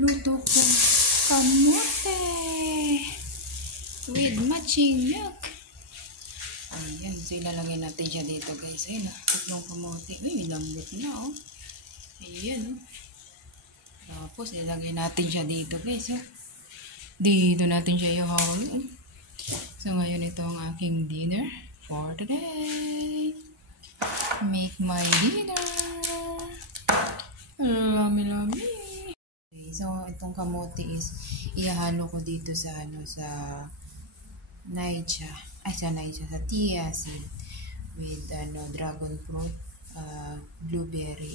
Luto ko kamote with matching milk. Ayan, so ilalagay natin siya dito guys. Ayan na, tatlong kamote. Uy, lambot na oh. Ayan oh. Tapos ilalagay natin siya dito guys oh. Dito natin siya ihalo. So ngayon ito ang aking dinner for today. Make my dinner. Lami-lami. Okay, so itong kamote is ihalo ko dito sa sa chia seed with dragon fruit, blueberry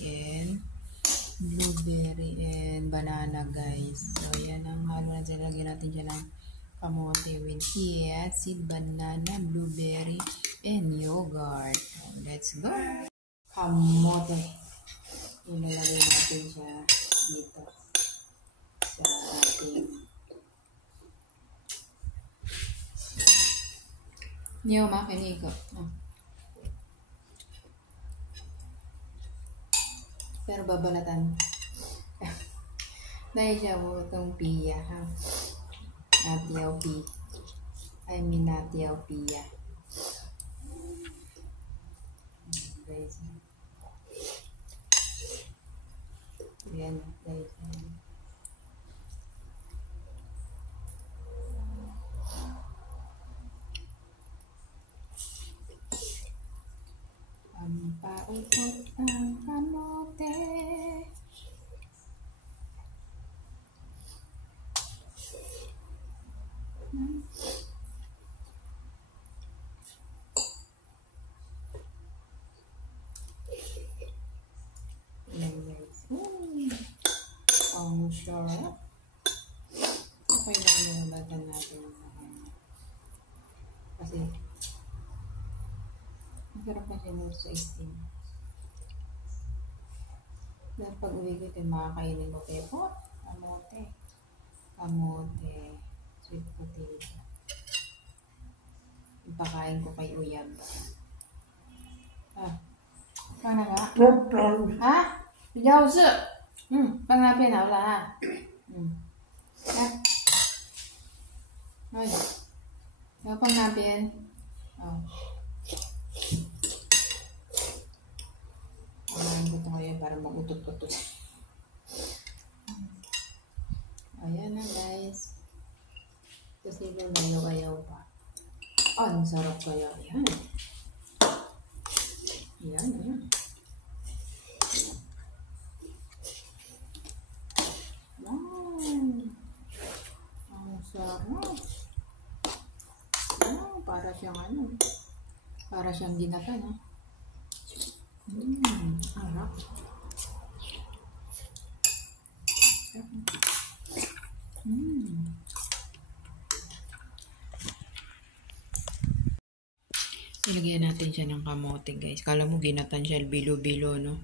and banana guys. So yan ang halo natin. Lagyan natin dyan ng kamote with chia seed, banana, blueberry and yogurt. So, let's go. Kamote. Ilalagay natin siya dito sa ating niyo makinigo. Pero babalatan. Dahil siya po itong piya. Natiyaw pi. Natiyaw piya. Guys. Ayan, guys. Pautot ang kamote. Ang sarap. Okay lang yung latan natin sa kanya. Kasi masarap na siya sa steam. Dahil pag uwi ko ito, makakainin ko kayo kamote, sweet potato. Ipakain ko kay Uyab. Paano nga? Ha? Bijaw si. Pangapin na wala ha. Ay. Pangapin. Pangapin ko ito ngayon para mag-utot-utot. Ayan na guys. Kasi yung ayaw pa. Ang sarap kaya. Ayan. Ayan. Ang sarap. Para siyang ginata, no? Harap. Ilagyan natin siya ng kamote, guys. Kala mo ginatan siya, bilo-bilo, no?